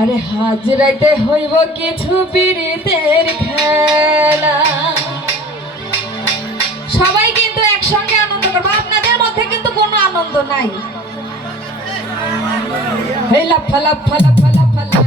আরে হাজরাতে হইব কিছু পীড়িতের খেলা। সবাই কিন্তু একসঙ্গে আনন্দ করব, আপনাদের মধ্যে কিন্তু কোনো আনন্দ নাই। এই লাফা লাফা লাফা লাফা।